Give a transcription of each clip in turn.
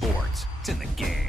sports. It's in the game.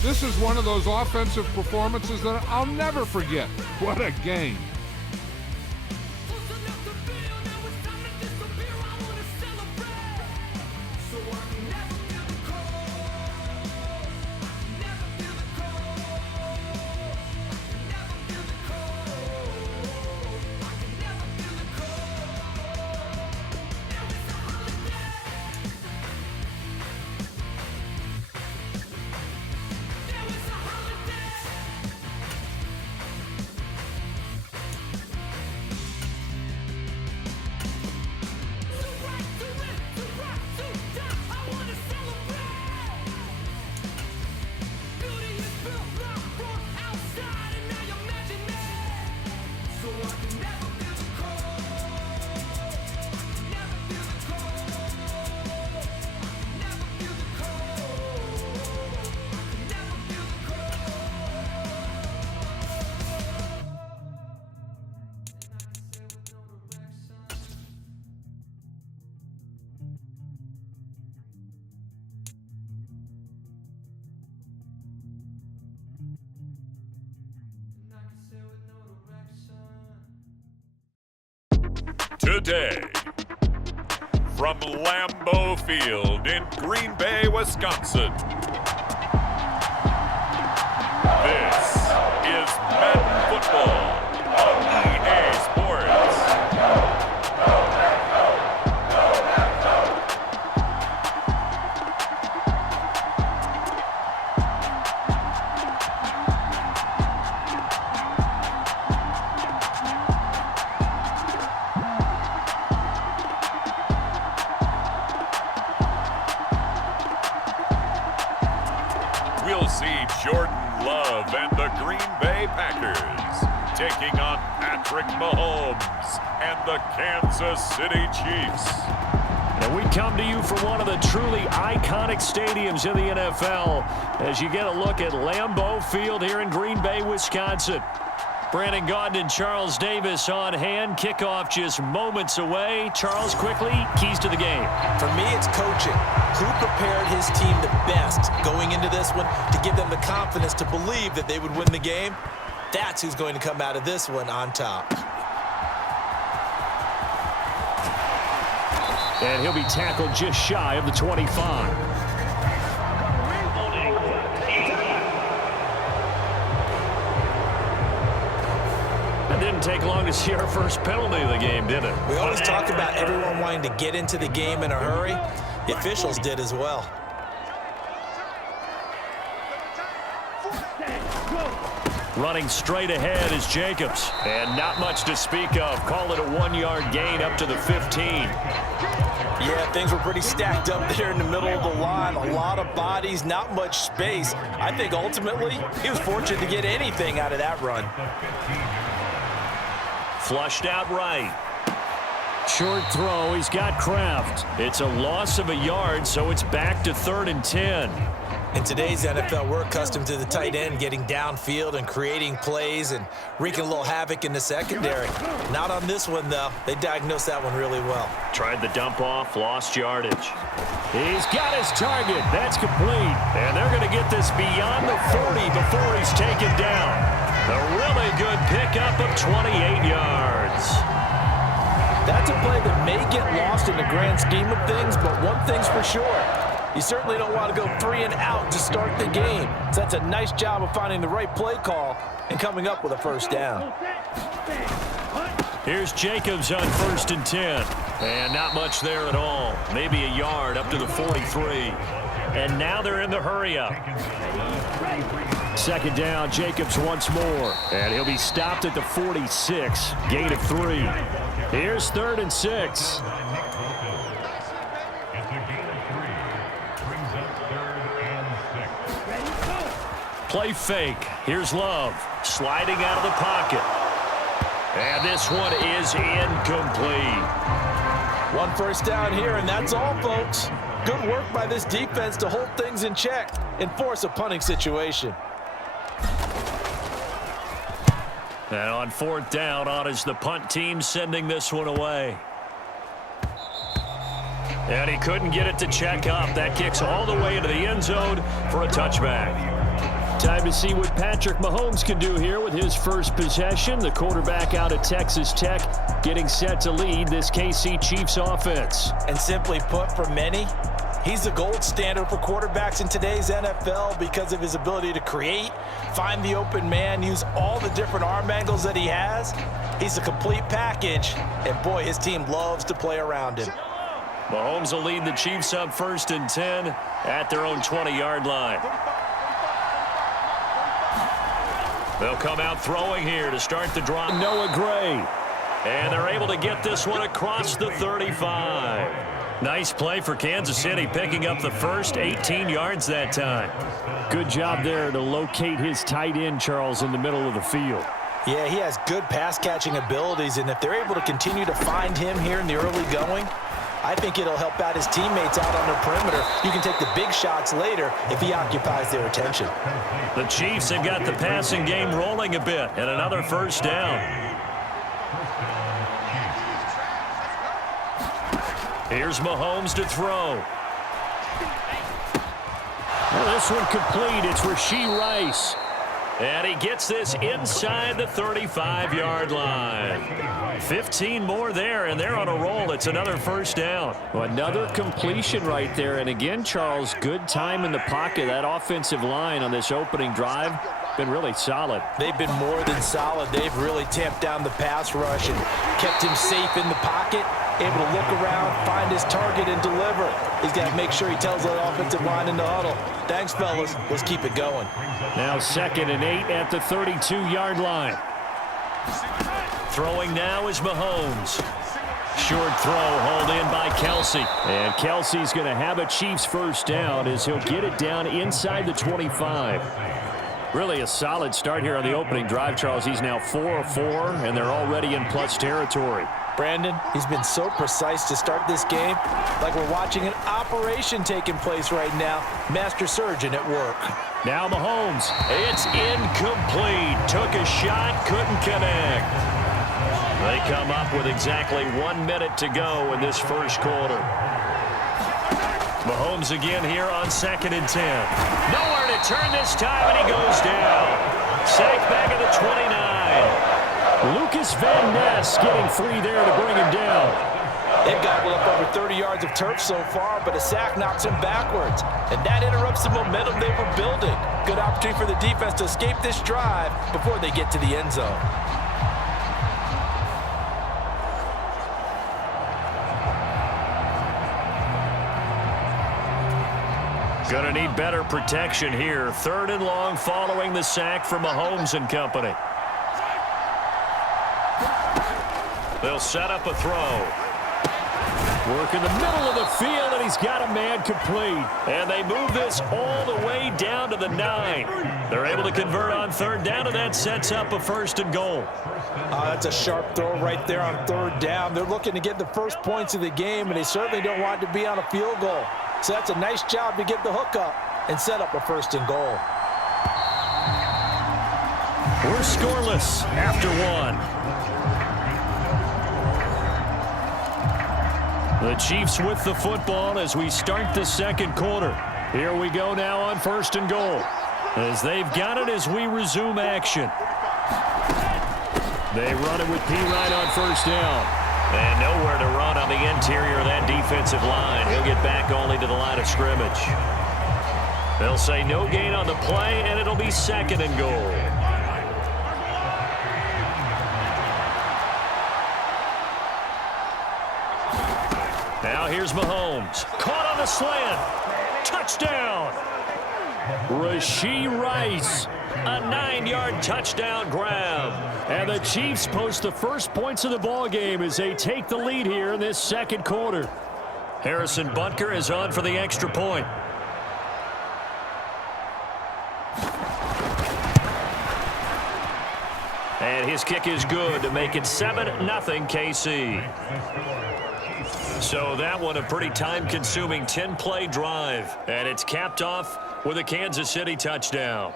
This is one of those offensive performances that I'll never forget. What a game. Today, from Lambeau Field in Green Bay, Wisconsin, this is Madden Football on EA Sports. We'll see Jordan Love and the Green Bay Packers taking on Patrick Mahomes and the Kansas City Chiefs. And we come to you from one of the truly iconic stadiums in the NFL as you get a look at Lambeau Field here in Green Bay, Wisconsin. Brandon Gaudin and Charles Davis on hand. Kickoff just moments away. Charles, quickly, keys to the game. For me, it's coaching. Who prepared his team the best going into this one to give them the confidence to believe that they would win the game? That's who's going to come out of this one on top. And he'll be tackled just shy of the 25. Didn't take long to see our first penalty of the game, did it? We always talk about everyone wanting to get into the game in a hurry. The officials did as well. Running straight ahead is Jacobs. And not much to speak of. Call it a 1-yard gain up to the 15. Yeah, things were pretty stacked up there in the middle of the line. A lot of bodies, not much space. I think ultimately he was fortunate to get anything out of that run. Flushed out right. Short throw. He's got Kraft. It's a loss of a yard, so it's back to 3rd and 10. In today's NFL, we're accustomed to the tight end getting downfield and creating plays and wreaking a little havoc in the secondary. Not on this one, though. They diagnosed that one really well. Tried the dump off, lost yardage. He's got his target. That's complete. And they're going to get this beyond the 40 before he's taken down. A really good pickup of 28 yards. That's a play that may get lost in the grand scheme of things, but one thing's for sure. You certainly don't want to go 3 and out to start the game. So that's a nice job of finding the right play call and coming up with a first down. Here's Jacobs on 1st and 10. And not much there at all. Maybe a yard up to the 43. And now they're in the hurry-up. Second down, Jacobs once more. And he'll be stopped at the 46. Gain of 3. Here's 3rd and 6. Play fake. Here's Love. Sliding out of the pocket. And this one is incomplete. 1 first down here, and that's all, folks. Good work by this defense to hold things in check and force a punting situation. And on 4th down, on is the punt team sending this one away. And he couldn't get it to check up. That kicks all the way into the end zone for a touchback. Time to see what Patrick Mahomes can do here with his first possession. The quarterback out of Texas Tech getting set to lead this KC Chiefs offense. And simply put, for many, he's the gold standard for quarterbacks in today's NFL because of his ability to create, find the open man, use all the different arm angles that he has. He's a complete package, and boy, his team loves to play around him. Mahomes will lead the Chiefs up 1st and 10 at their own 20-yard line. They'll come out throwing here to start the drive. Noah Gray. And they're able to get this one across the 35. Nice play for Kansas City, picking up the first 18 yards that time. Good job there to locate his tight end, Charles, in the middle of the field. Yeah, he has good pass-catching abilities, and if they're able to continue to find him here in the early going, I think it'll help out his teammates out on the perimeter. You can take the big shots later if he occupies their attention. The Chiefs have got the passing game rolling a bit, and another first down. Here's Mahomes to throw. Well, this one complete. It's Rashee Rice. And he gets this inside the 35-yard line. 15 more there, and they're on a roll. It's another first down. Well, another completion right there. And again, Charles, good time in the pocket. That offensive line on this opening drive been really solid. They've been more than solid. They've really tamped down the pass rush and kept him safe in the pocket, able to look around, find his target, and deliver. He's got to make sure he tells that offensive line in the huddle, thanks, fellas. Let's keep it going. Now 2nd and 8 at the 32-yard line. Throwing now is Mahomes. Short throw hauled in by Kelsey. And Kelsey's going to have a Chiefs first down as he'll get it down inside the 25. Really a solid start here on the opening drive, Charles. He's now 4 of 4, and they're already in plus territory. Brandon, he's been so precise to start this game, like we're watching an operation taking place right now. Master surgeon at work. Now Mahomes. It's incomplete. Took a shot, couldn't connect. They come up with exactly 1 minute to go in this first quarter. Mahomes again here on 2nd and 10. Nowhere to turn this time, and he goes down. Sacked back at the 29. Lucas Van Ness getting free there to bring him down. They've gobbled up over 30 yards of turf so far, but a sack knocks him backwards, and that interrupts the momentum they were building. Good opportunity for the defense to escape this drive before they get to the end zone. Gonna need better protection here. 3rd and long following the sack from Mahomes and company. They'll set up a throw. Work in the middle of the field, and he's got a man complete. And they move this all the way down to the 9. They're able to convert on 3rd down, and that sets up a 1st and goal. That's a sharp throw right there on 3rd down. They're looking to get the first points of the game, and they certainly don't want it to be on a field goal. So that's a nice job to get the hook up and set up a 1st and goal. We're scoreless after 1. The Chiefs with the football as we start the 2nd quarter. Here we go now on 1st and goal. As they've got it as we resume action. They run it with P. Ryan on 1st down. And nowhere to run on the interior of that defensive line. He'll get back only to the line of scrimmage. They'll say no gain on the play, and it'll be 2nd and goal. Now here's Mahomes. Caught on the slant. Touchdown. Rashee Rice, a 9-yard touchdown grab. And the Chiefs post the first points of the ball game as they take the lead here in this second quarter. Harrison Butker is on for the extra point. And his kick is good to make it 7-0 KC. So that one a pretty time-consuming 10-play drive. And it's capped off with a Kansas City touchdown.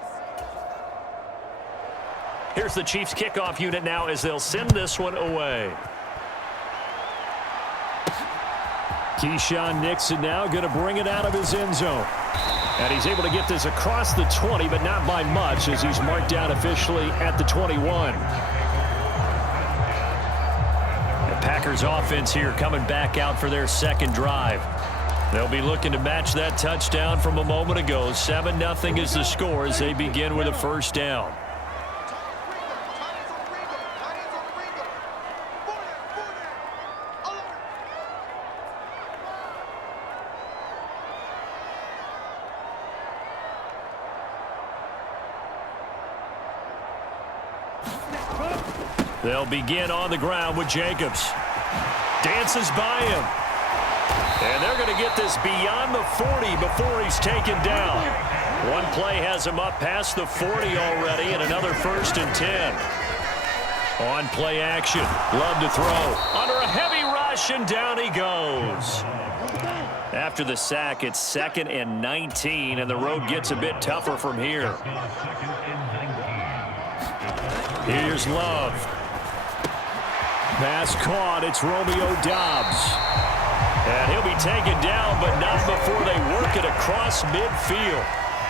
Here's the Chiefs kickoff unit now as they'll send this one away. Keyshawn Nixon now going to bring it out of his end zone. And he's able to get this across the 20, but not by much as he's marked down officially at the 21. The Packers offense here coming back out for their second drive. They'll be looking to match that touchdown from a moment ago. 7-0 is the score as they begin with a first down. They'll begin on the ground with Jacobs. Dances by him. And they're going to get this beyond the 40 before he's taken down. One play has him up past the 40 already, and another 1st and 10. On play action. Love to throw. Under a heavy rush, and down he goes. After the sack, it's 2nd and 19, and the road gets a bit tougher from here. Here's Love. Pass caught. It's Romeo Doubs. And he'll be taken down, but not before they work it across midfield.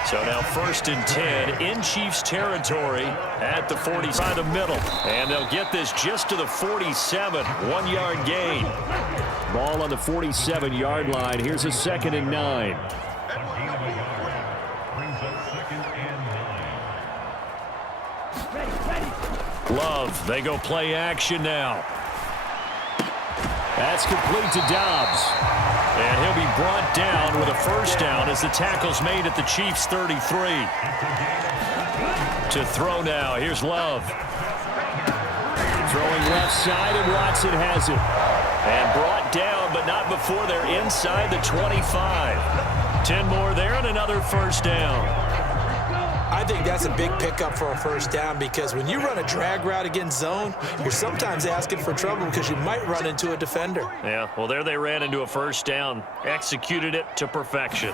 So now 1st and 10 in Chiefs territory at the 40 by the middle. And they'll get this just to the 47. 1-yard gain. Ball on the 47-yard line. Here's a 2nd and 9. Love, they go play action now. That's complete to Doubs. And he'll be brought down with a first down as the tackle's made at the Chiefs' 33. To throw now, here's Love. Throwing left side, and Watson has it. And brought down, but not before they're inside the 25. 10 more there and another first down. I think that's a big pickup for a first down because when you run a drag route against zone, you're sometimes asking for trouble because you might run into a defender. Yeah, well, there they ran into a first down, executed it to perfection.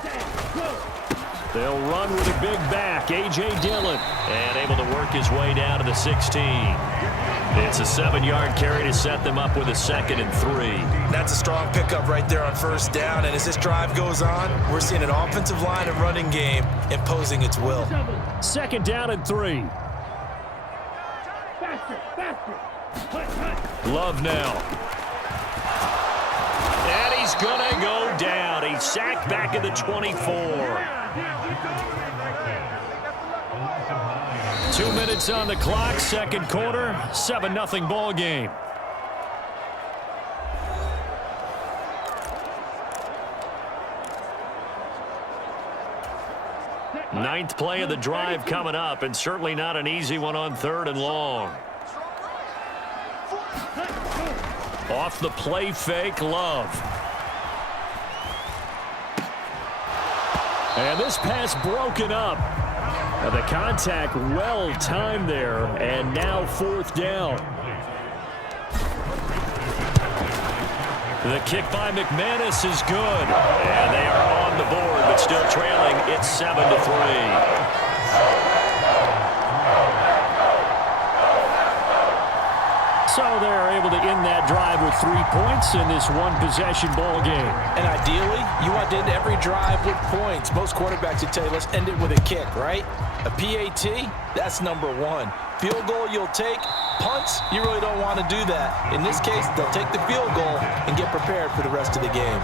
They'll run with a big back, A.J. Dillon, and able to work his way down to the 16. It's a 7-yard carry to set them up with a 2nd and 3. That's a strong pickup right there on first down, and as this drive goes on, we're seeing an offensive line and running game imposing its will. 2nd down and 3. Love now. And he's going to go down. He's sacked back at the 24. 2 minutes on the clock, second quarter, 7-0 ball game. Ninth play of the drive coming up, and certainly not an easy one on 3rd and long. Off the play fake, Love. And this pass broken up. Now the contact well timed there, and now 4th down. The kick by McManus is good, and they are on the board, but still trailing. It's 7-3. So they're able to end that drive with 3 points in this one-possession ball game. And ideally, you want to end every drive with points. Most quarterbacks would tell you, let's end it with a kick, right? A PAT, that's number 1. Field goal you'll take. Punts, you really don't want to do that. In this case, they'll take the field goal and get prepared for the rest of the game.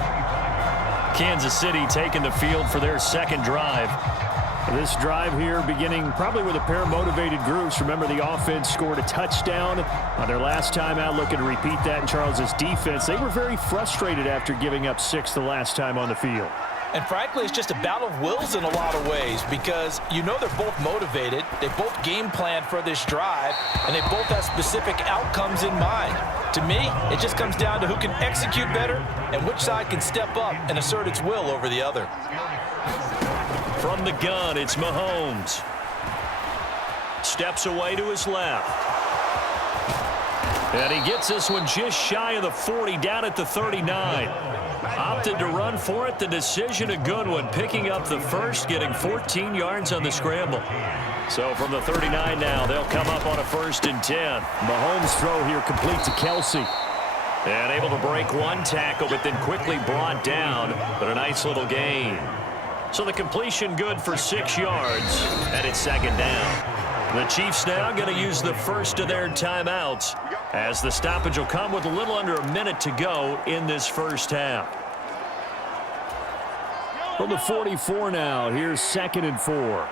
Kansas City taking the field for their second drive. This drive here beginning probably with a pair of motivated groups. Remember, the offense scored a touchdown on their last time out, looking to repeat that in Charles's defense. They were very frustrated after giving up 6 the last time on the field. And frankly, it's just a battle of wills in a lot of ways because you know they're both motivated, they both game plan for this drive, and they both have specific outcomes in mind. To me, it just comes down to who can execute better and which side can step up and assert its will over the other. From the gun, it's Mahomes. Steps away to his left. And he gets this one just shy of the 40, down at the 39. Opted to run for it. The decision a good one. Picking up the first, getting 14 yards on the scramble. So from the 39 now, they'll come up on a 1st and 10. Mahomes' throw here complete to Kelsey. And able to break one tackle, but then quickly brought down. But a nice little gain. So the completion good for 6 yards, and it's 2nd down. The Chiefs now going to use the first of their timeouts as the stoppage will come with a little under a minute to go in this first half. From the 44 now, here's 2nd and 4.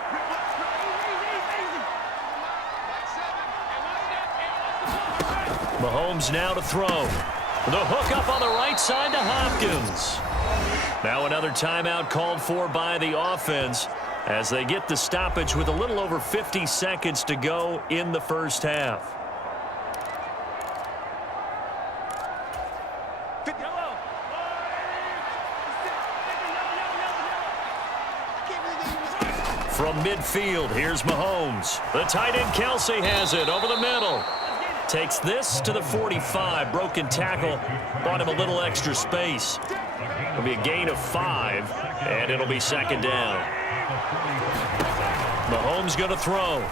Mahomes now to throw. The hook up on the right side to Hopkins. Now another timeout called for by the offense as they get the stoppage with a little over 50 seconds to go in the first half. From midfield, here's Mahomes. The tight end Kelsey has it over the middle. Takes this to the 45. Broken tackle. Bought him a little extra space. It'll be a gain of 5, and it'll be 2nd down. Mahomes going to throw.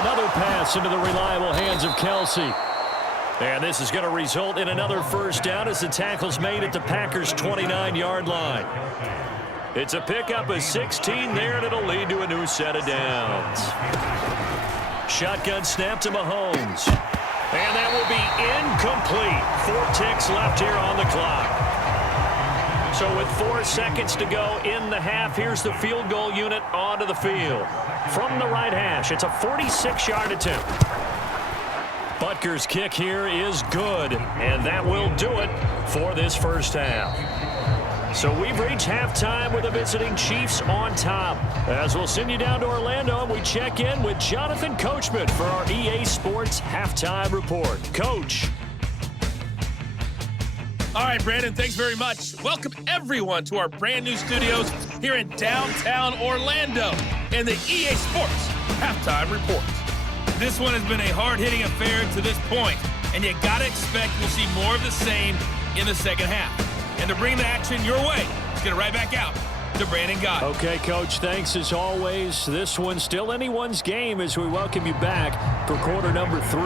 Another pass into the reliable hands of Kelsey. And this is going to result in another first down as the tackle's made at the Packers' 29-yard line. It's a pickup of 16 there, and it'll lead to a new set of downs. Shotgun snap to Mahomes. And that will be incomplete. 4 ticks left here on the clock. So with 4 seconds to go in the half, here's the field goal unit onto the field. From the right hash, it's a 46-yard attempt. Butker's kick here is good, and that will do it for this first half. So we've reached halftime with the visiting Chiefs on top. As we'll send you down to Orlando, and we check in with Jonathan Coachman for our EA Sports Halftime Report. Coach. All right, Brandon, thanks very much. Welcome, everyone, to our brand new studios here in downtown Orlando and the EA Sports Halftime Report. This one has been a hard-hitting affair to this point, and you got to expect we'll see more of the same in the second half. And to bring the action your way, let's get it right back out to Brandon Gott. Okay, Coach, thanks as always. This one's still anyone's game as we welcome you back for quarter number 3.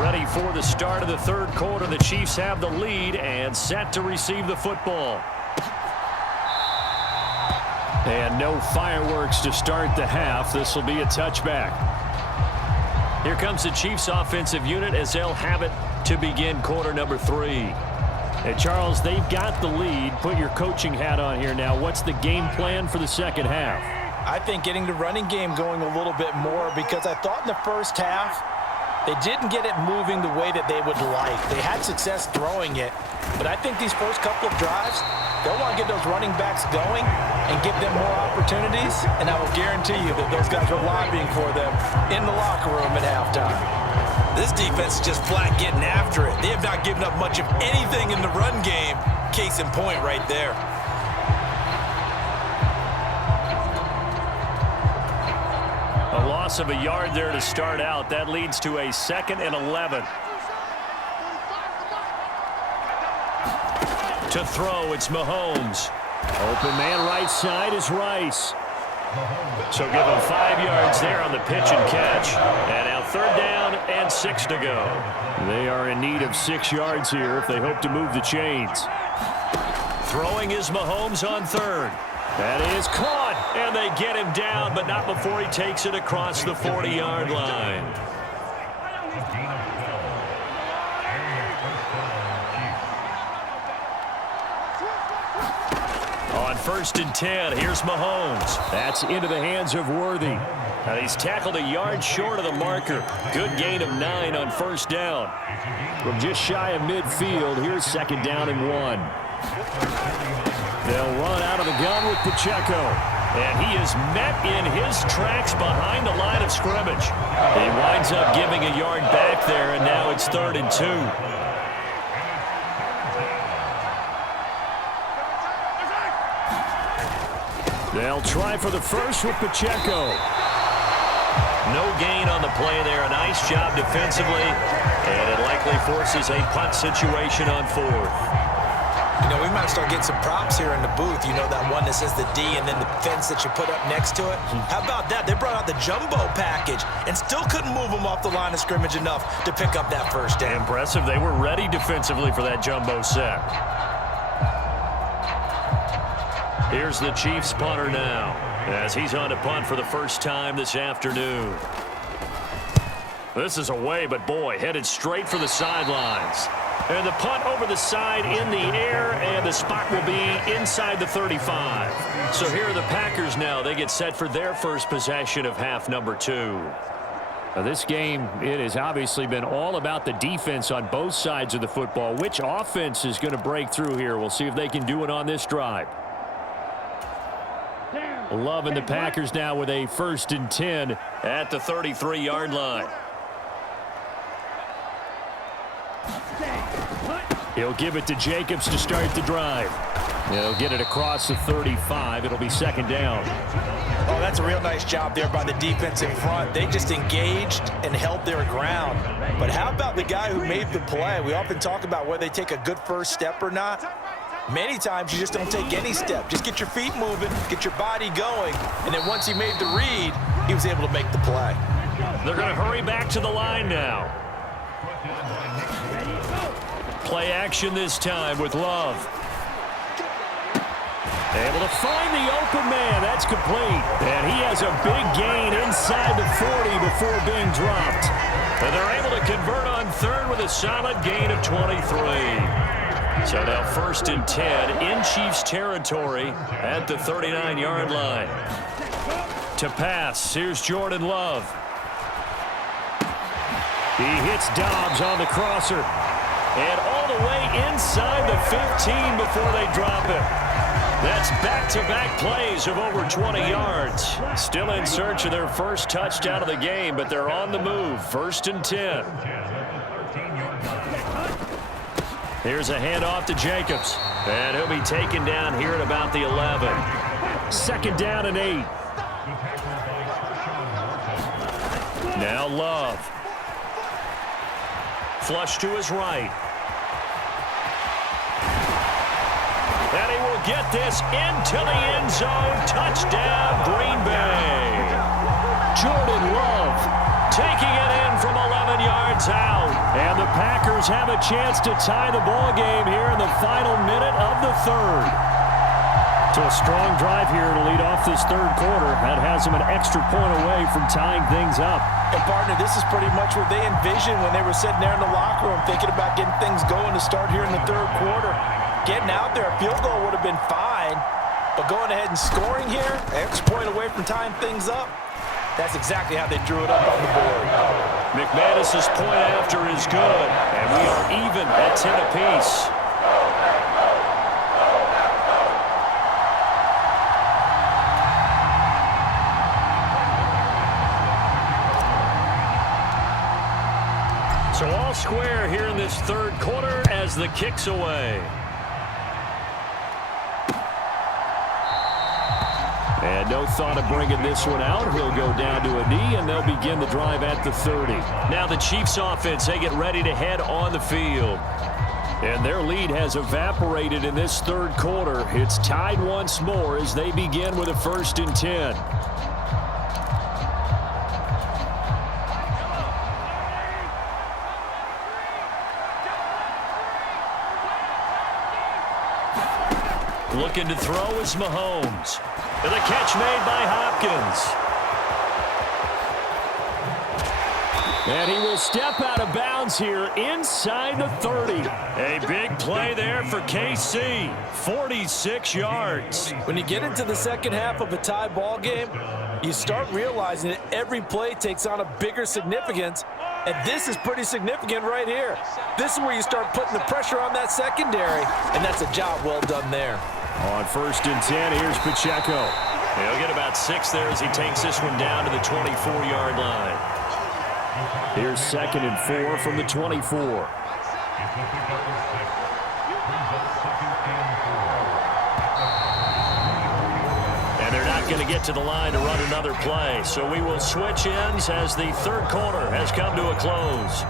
Ready for the start of the third quarter. The Chiefs have the lead and set to receive the football. And no fireworks to start the half. This will be a touchback. Here comes the Chiefs offensive unit as they'll have it to begin quarter number 3. Hey, Charles, they've got the lead. Put your coaching hat on here now. What's the game plan for the second half? I think getting the running game going a little bit more because I thought in the first half they didn't get it moving the way that they would like. They had success throwing it, but I think these first couple of drives, they'll want to get those running backs going and give them more opportunities, and I will guarantee you that those guys are lobbying for them in the locker room at halftime. This defense is just flat getting after it. They have not given up much of anything in the run game. Case in point right there. A loss of a yard there to start out. That leads to a 2nd and 11. To throw, it's Mahomes. Open man right side is Rice. So give him 5 yards there on the pitch and catch. And now 3rd down and 6 to go. They are in need of 6 yards here if they hope to move the chains. Throwing is Mahomes on 3rd. That is caught, and they get him down, but not before he takes it across the 40-yard line. On 1st and 10. Here's Mahomes. That's into the hands of Worthy. And he's tackled a yard short of the marker. Good gain of 9 on 1st down. From just shy of midfield, here's 2nd down and 1. They'll run out of the gun with Pacheco. And he is met in his tracks behind the line of scrimmage. He winds up giving a yard back there, and now it's 3rd and 2. They'll try for the first with Pacheco. No gain on the play there. A nice job defensively. And it likely forces a punt situation on 4th. You know, we might start getting some props here in the booth. You know, that one that says the D and then the fence that you put up next to it? How about that? They brought out the jumbo package and still couldn't move them off the line of scrimmage enough to pick up that 1st down. Impressive. They were ready defensively for that jumbo set. Here's the Chiefs punter now as he's on to punt for the first time this afternoon. This is away, but boy, headed straight for the sidelines. And the punt over the side in the air, and the spot will be inside the 35. So here are the Packers now. They get set for their first possession of half number 2. Now this game, it has obviously been all about the defense on both sides of the football. Which offense is going to break through here? We'll see if they can do it on this drive. Loving the Packers now with a 1st and 10 at the 33-yard line. He'll give it to Jacobs to start the drive. He'll get it across the 35. It'll be 2nd down. Oh, that's a real nice job there by the defense in front. They just engaged and held their ground. But how about the guy who made the play? We often talk about whether they take a good first step or not. Many times you just don't take any step. Just get your feet moving, get your body going, and then once he made the read, he was able to make the play. They're going to hurry back to the line now. Play action this time with Love. Able to find the open man. That's complete. And he has a big gain inside the 40 before being dropped. And they're able to convert on 3rd with a solid gain of 23. So now 1st and 10 in Chiefs territory at the 39-yard line. To pass, here's Jordan Love. He hits Dobbs on the crosser. And all the way inside the 15 before they drop it. That's back-to-back plays of over 20 yards. Still in search of their first touchdown of the game, but they're on the move. 1st and 10. Here's a handoff to Jacobs. And he'll be taken down here at about the 11. 2nd down and 8. Now Love. Flush to his right. And he will get this into the end zone. Touchdown, Green Bay. Jordan Love taking it in from 11 yards out. And the Packers have a chance to tie the ball game here in the final minute of the 3rd. So a strong drive here to lead off this 3rd quarter. That has them an extra point away from tying things up. And, partner, this is pretty much what they envisioned when they were sitting there in the locker room thinking about getting things going to start here in the 3rd quarter. Getting out there, a field goal would have been fine. But going ahead and scoring here, extra point away from tying things up, that's exactly how they drew it up on the board. McManus's point after is good. And we are even at 10 apiece. So all square here in this 3rd quarter as the kick's away. And no thought of bringing this one out. He'll go down to a knee, and they'll begin the drive at the 30. Now the Chiefs offense, they get ready to head on the field. And their lead has evaporated in this 3rd quarter. It's tied once more as they begin with a 1st and 10. Looking to throw is Mahomes. And the catch made by Hopkins. And he will step out of bounds here inside the 30. A big play there for KC. 46 yards. When you get into the second half of a tie ball game, you start realizing that every play takes on a bigger significance, and this is pretty significant right here. This is where you start putting the pressure on that secondary, and that's a job well done there. On 1st and 10, here's Pacheco. He'll get about 6 there as he takes this one down to the 24-yard line. Here's 2nd and 4 from the 24. And they're not going to get to the line to run another play. So we will switch ends as the third quarter has come to a close.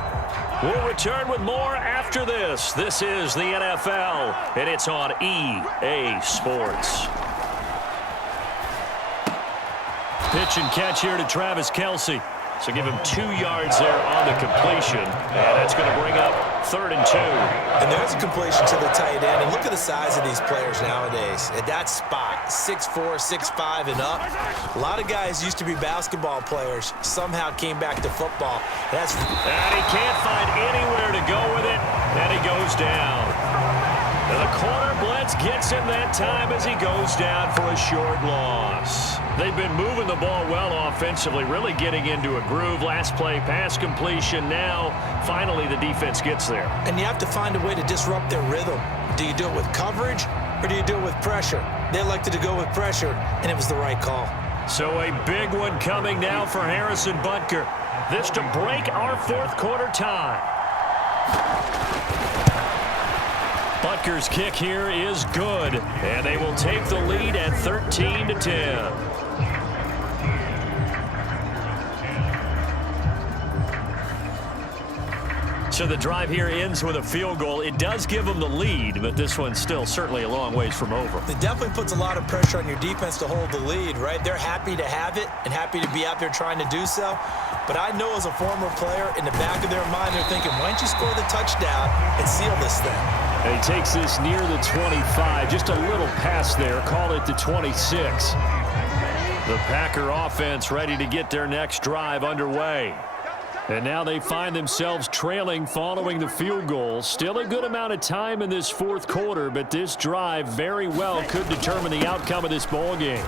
We'll return with more after this. This is the NFL, and it's on EA Sports. Pitch and catch here to Travis Kelce. So give him 2 yards there on the completion. And that's going to bring up 3rd and 2. And there's a completion to the tight end. And look at the size of these players nowadays. At that spot, 6'4", 6'5", and up. A lot of guys used to be basketball players. Somehow came back to football. And he can't find anywhere to go with it. And he goes down. And the corner blitz gets him that time as he goes down for a short loss. They've been moving the ball well offensively, really getting into a groove. Last play, pass completion. Now, finally, the defense gets there. And you have to find a way to disrupt their rhythm. Do you do it with coverage, or do you do it with pressure? They elected to go with pressure, and it was the right call. So a big one coming now for Harrison Butker. This to break our 4th quarter tie. Butker's kick here is good, and they will take the lead at 13-10. So the drive here ends with a field goal. It does give them the lead, but this one's still certainly a long ways from over. It definitely puts a lot of pressure on your defense to hold the lead, right? They're happy to have it and happy to be out there trying to do so. But I know as a former player, in the back of their mind, they're thinking, why don't you score the touchdown and seal this thing? And he takes this near the 25. Just a little pass there. Call it the 26. The Packer offense ready to get their next drive underway. And now they find themselves trailing following the field goal. Still a good amount of time in this 4th quarter, but this drive very well could determine the outcome of this ball game.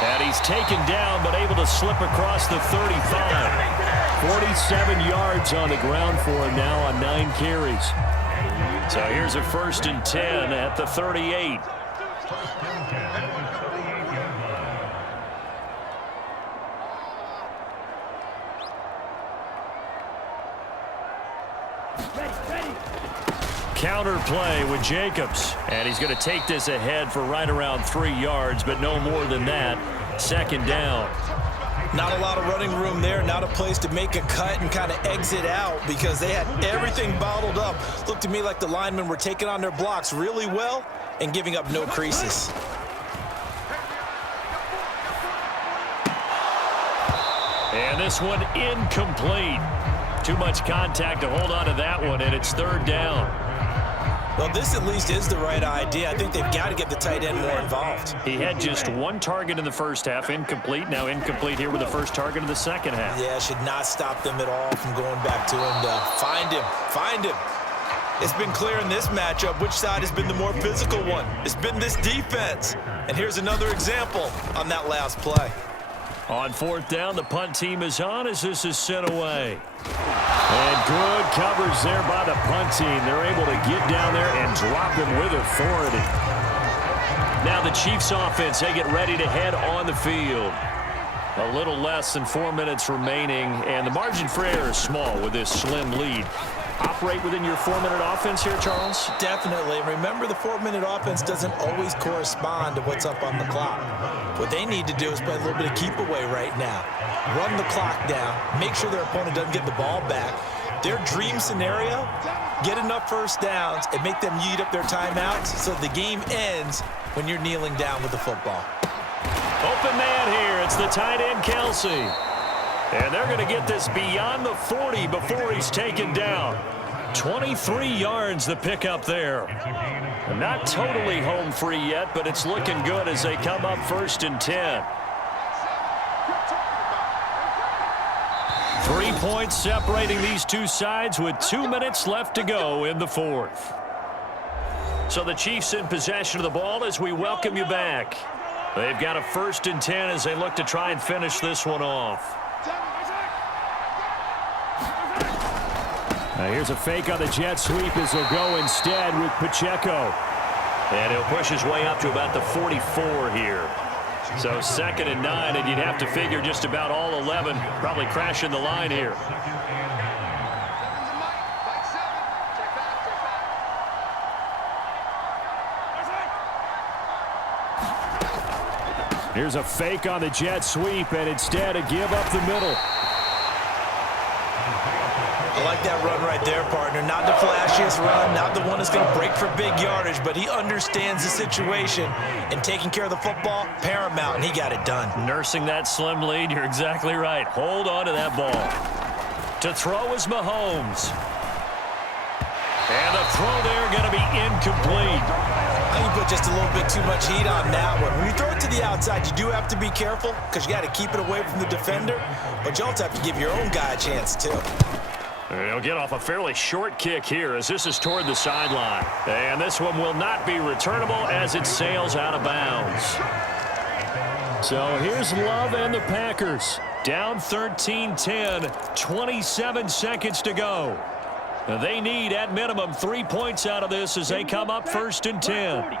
And he's taken down, but able to slip across the 35. 47 yards on the ground for him now on 9 carries. So here's a 1st and 10 at the 38. Counter play with Jacobs. And he's going to take this ahead for right around 3 yards, but no more than that. 2nd down. Not a lot of running room there, not a place to make a cut and kind of exit out because they had everything bottled up. Looked to me like the linemen were taking on their blocks really well and giving up no creases. And this one incomplete. Too much contact to hold on to that one, and it's 3rd down. Well, this at least is the right idea. I think they've got to get the tight end more involved. He had just 1 target in the first half, incomplete. Now incomplete here with the first target of the second half. Yeah, should not stop them at all from going back to him to find him. Find him. It's been clear in this matchup which side has been the more physical one. It's been this defense. And here's another example on that last play. On 4th down, the punt team is on as this is sent away. And good coverage there by the punt team. They're able to get down there and drop him with authority. Now the Chiefs offense, they get ready to head on the field. A little less than 4 minutes remaining, and the margin for error is small with this slim lead. Operate within your 4-minute offense here, Charles? Definitely. Remember, the 4-minute offense doesn't always correspond to what's up on the clock. What they need to do is play a little bit of keep away right now. Run the clock down. Make sure their opponent doesn't get the ball back. Their dream scenario, get enough first downs and make them eat up their timeouts so the game ends when you're kneeling down with the football. Open man here. It's the tight end, Kelce. And they're going to get this beyond the 40 before he's taken down. 23 yards the pickup there. Not totally home free yet, but it's looking good as they come up 1st and 10. 3 points separating these two sides with 2 minutes left to go in the fourth. So the Chiefs in possession of the ball as we welcome you back. They've got a 1st and 10 as they look to try and finish this one off. Now here's a fake on the jet sweep as they'll go instead with Pacheco. And he'll push his way up to about the 44 here. So 2nd and 9, and you'd have to figure just about all 11 probably crashing the line here. Here's a fake on the jet sweep, and instead a give up the middle. I like that run right there, partner. Not the flashiest run, not the one that's going to break for big yardage, but he understands the situation, and taking care of the football, paramount, and he got it done. Nursing that slim lead, you're exactly right. Hold on to that ball. To throw is Mahomes. And the throw there going to be incomplete. I think you put just a little bit too much heat on that one. When you throw it to the outside, you do have to be careful because you got to keep it away from the defender, but you also have to give your own guy a chance, too. He'll get off a fairly short kick here as this is toward the sideline. And this one will not be returnable as it sails out of bounds. So here's Love and the Packers. Down 13-10, 27 seconds to go. They need, at minimum, 3 points out of this as they come up 1st and 10.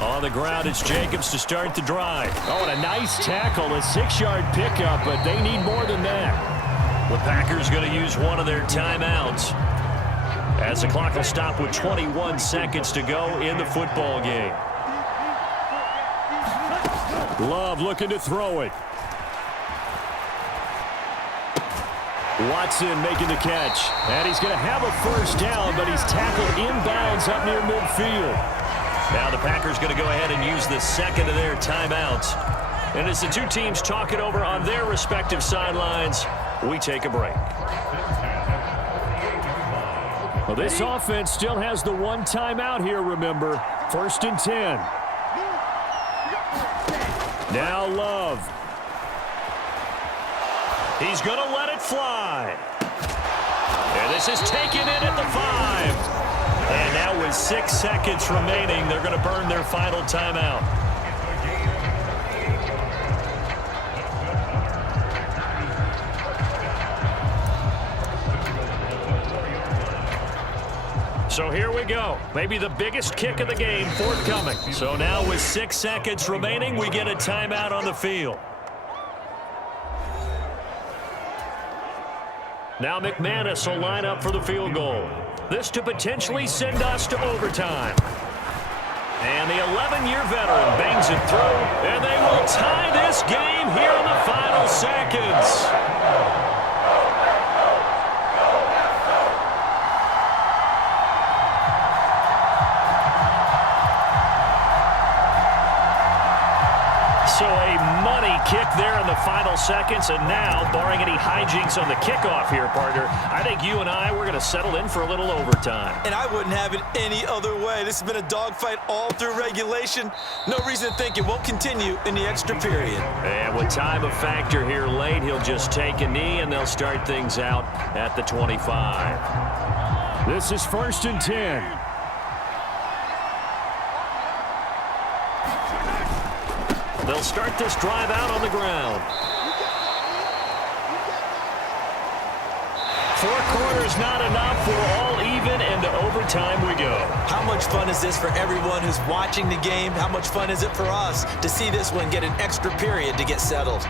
On the ground, it's Jacobs to start the drive. Oh, and a nice tackle, a 6-yard pickup, but they need more than that. The Packers going to use one of their timeouts as the clock will stop with 21 seconds to go in the football game. Love looking to throw it. Watson making the catch. And he's going to have a 1st down, but he's tackled inbounds up near midfield. Now the Packers going to go ahead and use the 2nd of their timeouts. And as the two teams talk it over on their respective sidelines, we take a break. Well, this offense still has the one timeout here, remember. 1st and 10. Now Love. He's going to let it fly. And this is taken in at the 5. And now with 6 seconds remaining, they're going to burn their final timeout. So here we go. Maybe the biggest kick of the game forthcoming. So now with 6 seconds remaining, we get a timeout on the field. Now McManus will line up for the field goal. This to potentially send us to overtime. And the 11-year veteran bangs it through, and they will tie this game here in the final seconds. So a money kick there in the final seconds, and now, barring any hijinks on the kickoff here, partner, I think you and I, we're going to settle in for a little overtime. And I wouldn't have it any other way. This has been a dogfight all through regulation. No reason to think it won't continue in the extra period. And with time a factor here late, he'll just take a knee, and they'll start things out at the 25. This is 1st and 10. They'll start this drive out on the ground. 4 quarters not enough. We're all even, and to overtime we go. How much fun is this for everyone who's watching the game? How much fun is it for us to see this one get an extra period to get settled?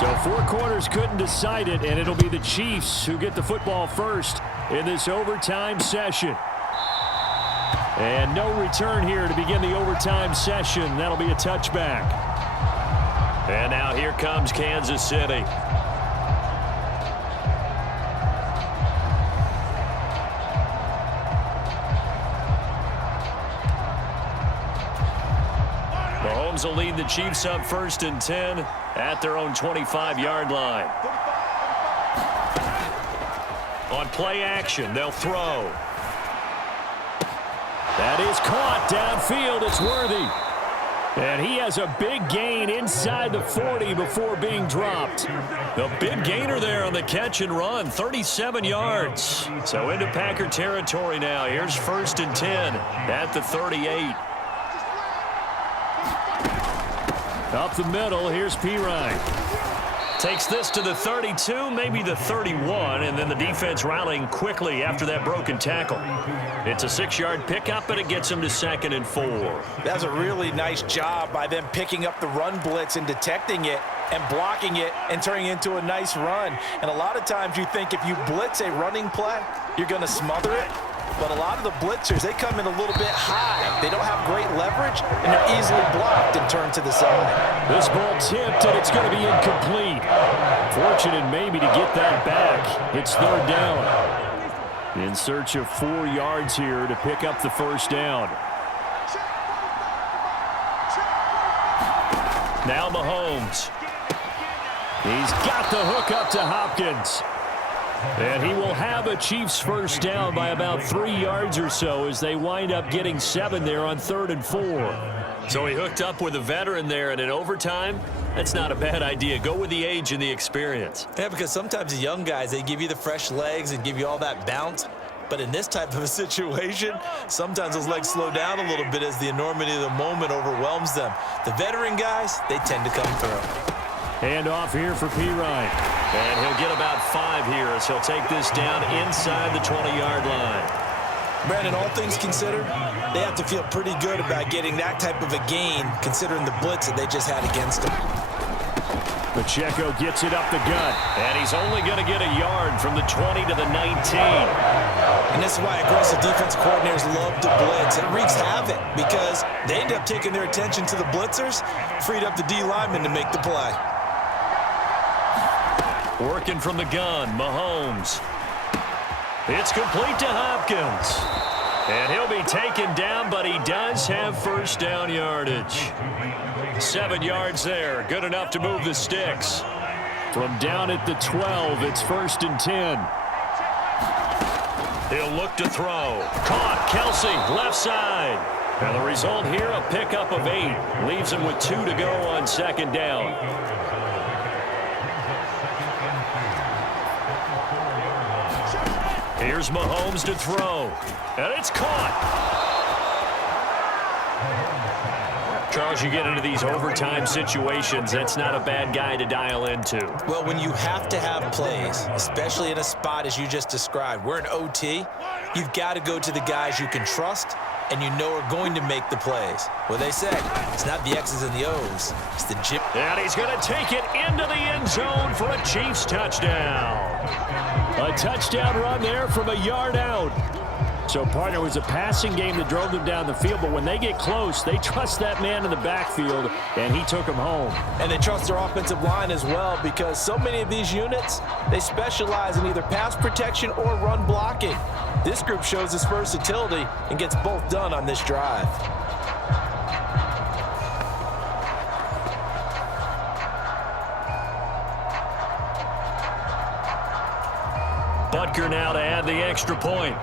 So 4 quarters couldn't decide it, and it'll be the Chiefs who get the football first in this overtime session. And no return here to begin the overtime session. That'll be a touchback. And now here comes Kansas City. Mahomes will lead the Chiefs up 1st and 10 at their own 25-yard line. On play action, they'll throw. That is caught downfield. It's Worthy. And he has a big gain inside the 40 before being dropped. The big gainer there on the catch and run, 37 yards. So into Packer territory now. Here's 1st and 10 at the 38. Up the middle, here's Pirine. Takes this to the 32, maybe the 31, and then the defense rallying quickly after that broken tackle. It's a 6-yard pickup, but it gets them to 2nd and 4. That's a really nice job by them picking up the run blitz and detecting it and blocking it and turning it into a nice run. And a lot of times you think if you blitz a running play, you're going to smother it. But a lot of the blitzers, they come in a little bit high. They don't have great leverage, and they're easily blocked and turned to the side. This ball tipped, and it's going to be incomplete. Fortunate maybe to get that back. It's 3rd down. In search of 4 yards here to pick up the 1st down. Now Mahomes. He's got the hook up to Hopkins. And he will have a Chiefs 1st down by about 3 yards or so as they wind up getting 7 there on 3rd and 4. So he hooked up with a veteran there, and in overtime, that's not a bad idea. Go with the age and the experience. Yeah, because sometimes the young guys, they give you the fresh legs and give you all that bounce. But in this type of a situation, sometimes those legs slow down a little bit as the enormity of the moment overwhelms them. The veteran guys, they tend to come through. Hand off here for Pirine. And he'll get about 5 here as he'll take this down inside the 20-yard line. Brandon, all things considered, they have to feel pretty good about getting that type of a gain considering the blitz that they just had against them. Pacheco gets it up the gut. And he's only going to get a yard from the 20 to the 19. And this is why aggressive defense coordinators love to blitz. It wreaks havoc because they end up taking their attention to the blitzers, freed up the D lineman to make the play. Working from the gun, Mahomes. It's complete to Hopkins. And he'll be taken down, but he does have 1st down yardage. 7 yards there, good enough to move the sticks. From down at the 12, it's 1st and 10. He'll look to throw. Caught, Kelsey, left side. And the result here, a pickup of 8. Leaves him with 2 to go on 2nd down. Here's Mahomes to throw. And it's caught. Charles, you get into these overtime situations, that's not a bad guy to dial into. Well, when you have to have plays, especially in a spot as you just described, we're in OT, you've got to go to the guys you can trust and you know are going to make the plays. Well, they say it's not the X's and the O's, it's the Jim. And he's going to take it into the end zone for a Chiefs touchdown. A touchdown run there from a yard out. So, partner, it was a passing game that drove them down the field, but when they get close, they trust that man in the backfield, and he took them home. And they trust their offensive line as well because so many of these units, they specialize in either pass protection or run blocking. This group shows its versatility and gets both done on this drive. Butker now to add the extra point.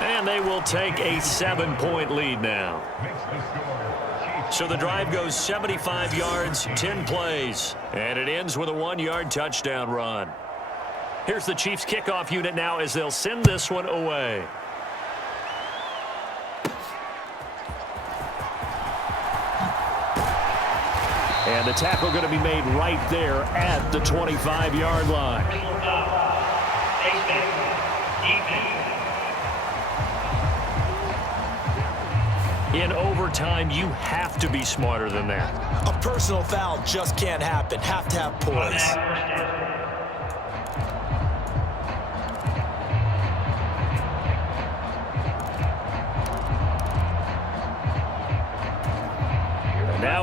And they will take a 7-point lead now. So the drive goes 75 yards, 10 plays, and it ends with a 1-yard touchdown run. Here's the Chiefs kickoff unit now as they'll send this one away. And the tackle going to be made right there at the 25-yard line. In overtime, you have to be smarter than that. A personal foul just can't happen. Have to have poise.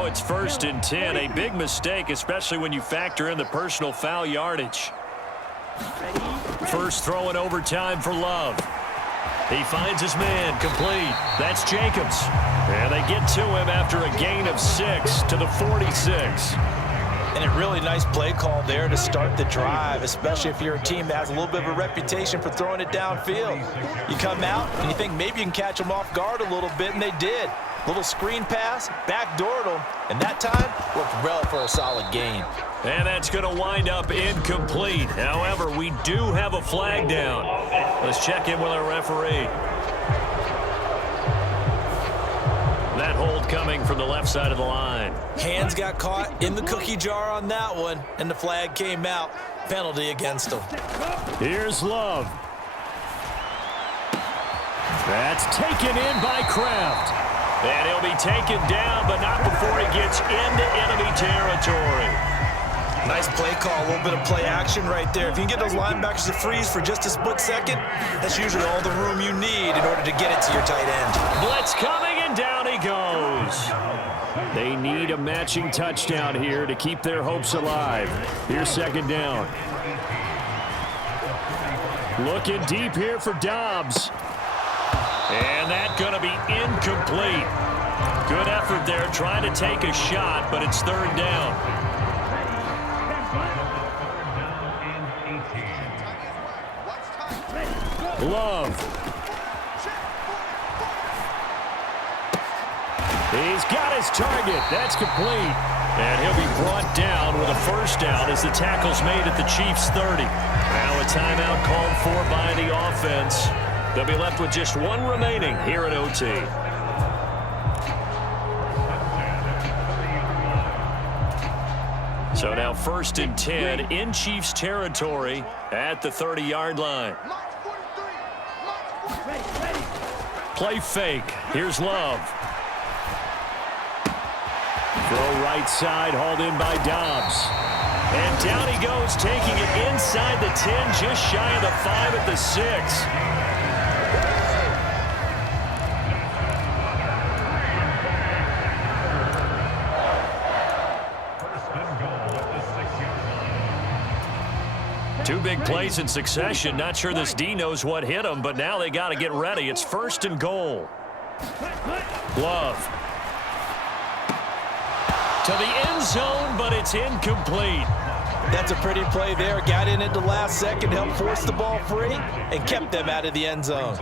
it's 1st and 10. A big mistake, especially when you factor in the personal foul yardage. First throw in overtime for Love. He finds his man, complete. That's Jacobs. And they get to him after a gain of 6 to the 46. And a really nice play call there to start the drive, especially if you're a team that has a little bit of a reputation for throwing it downfield. You come out and you think maybe you can catch them off guard a little bit, and they did. Little screen pass, backdoored them, and that time worked well for a solid gain. And that's going to wind up incomplete. However, we do have a flag down. Let's check in with our referee. That hold coming from the left side of the line. Hands got caught in the cookie jar on that one, and the flag came out. Penalty against them. Here's Love. That's taken in by Kraft. And he'll be taken down, but not before he gets into enemy territory. Nice play call, a little bit of play action right there. If you can get those linebackers to freeze for just a split second, that's usually all the room you need in order to get it to your tight end. Blitz coming, and down he goes. They need a matching touchdown here to keep their hopes alive. Here's 2nd down. Looking deep here for Dobbs. And that's going to be incomplete. Good effort there trying to take a shot, but it's 3rd down. Love. He's got his target. That's complete. And he'll be brought down with a 1st down as the tackle's made at the Chiefs' 30. Now a timeout called for by the offense. They'll be left with just 1 remaining here at OT. So now 1st and 10 in Chiefs territory at the 30-yard line. Play fake. Here's Love. Throw right side, hauled in by Dobbs. And down he goes, taking it inside the 10, just shy of the 5 at the 6. Two big plays in succession. Not sure this D knows what hit him, but now they got to get ready. It's 1st and goal. Love. To the end zone, but it's incomplete. That's a pretty play there. Got in at the last second, helped force the ball free, and kept them out of the end zone.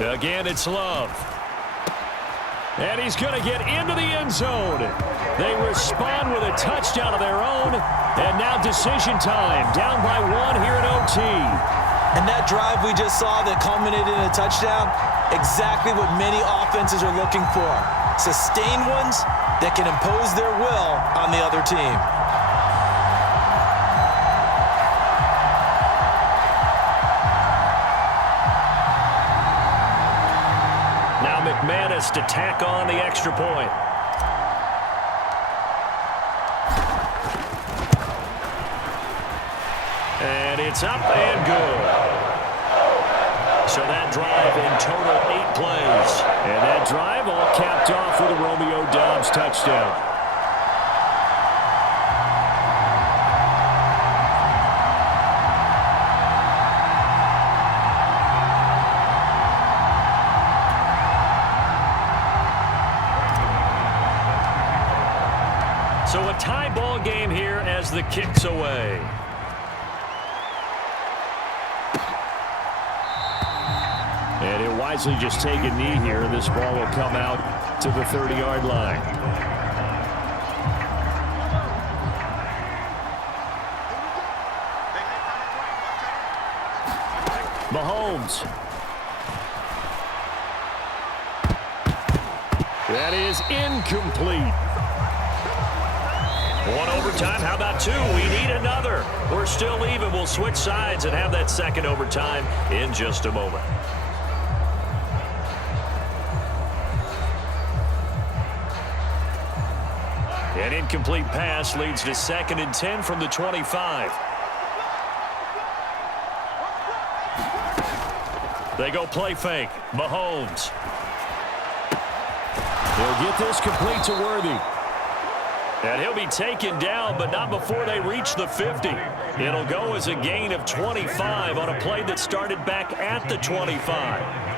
Again, it's Love. And he's going to get into the end zone. They respond with a touchdown of their own. And now decision time. Down by 1 here at OT. And that drive we just saw that culminated in a touchdown, exactly what many offenses are looking for. Sustained ones that can impose their will on the other team. McManus to tack on the extra point. And it's up and good. So that drive in total 8 plays. And that drive all capped off with a Romeo Dobbs touchdown. So a tie ball game here as the kick's away. And he'll wisely just take a knee here. This ball will come out to the 30-yard line. Mahomes. That is incomplete. 1 overtime. How about 2? We need another. We're still even. We'll switch sides and have that second overtime in just a moment. An incomplete pass leads to 2nd and 10 from the 25. They go play fake. Mahomes. He'll get this complete to Worthy. And he'll be taken down, but not before they reach the 50. It'll go as a gain of 25 on a play that started back at the 25.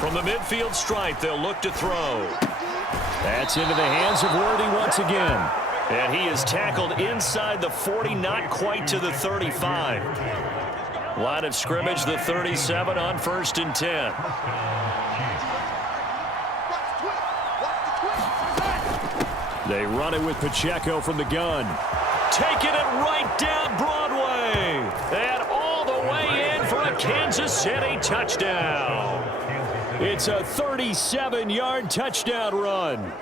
From the midfield stripe, they'll look to throw. That's into the hands of Worthy once again. And he is tackled inside the 40, not quite to the 35. Line of scrimmage, the 37 on 1st and 10. They run it with Pacheco from the gun. Taking it right down Broadway. And all the way in for a Kansas City touchdown. It's a 37-yard touchdown run.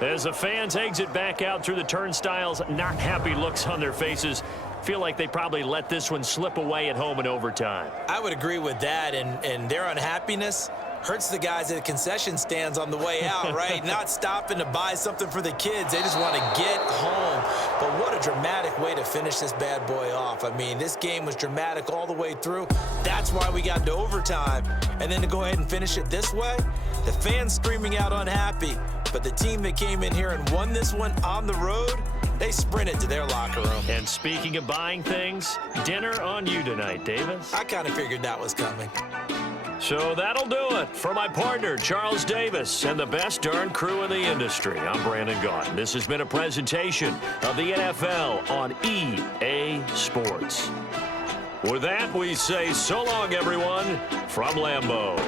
As the fans exit back out through the turnstiles, not happy looks on their faces. Feel like they probably let this one slip away at home in overtime. I would agree with that, and their unhappiness hurts the guys at the concession stands on the way out, right? Not stopping to buy something for the kids. They just want to get home. But what a dramatic way to finish this bad boy off. I mean, this game was dramatic all the way through. That's why we got into overtime. And then to go ahead and finish it this way, the fans screaming out unhappy. But the team that came in here and won this one on the road, they sprinted to their locker room. And speaking of buying things, dinner on you tonight, Davis. I kind of figured that was coming. So that'll do it for my partner, Charles Davis, and the best darn crew in the industry. I'm Brandon Gaudin. This has been a presentation of the NFL on EA Sports. With that, we say so long, everyone, from Lambeau.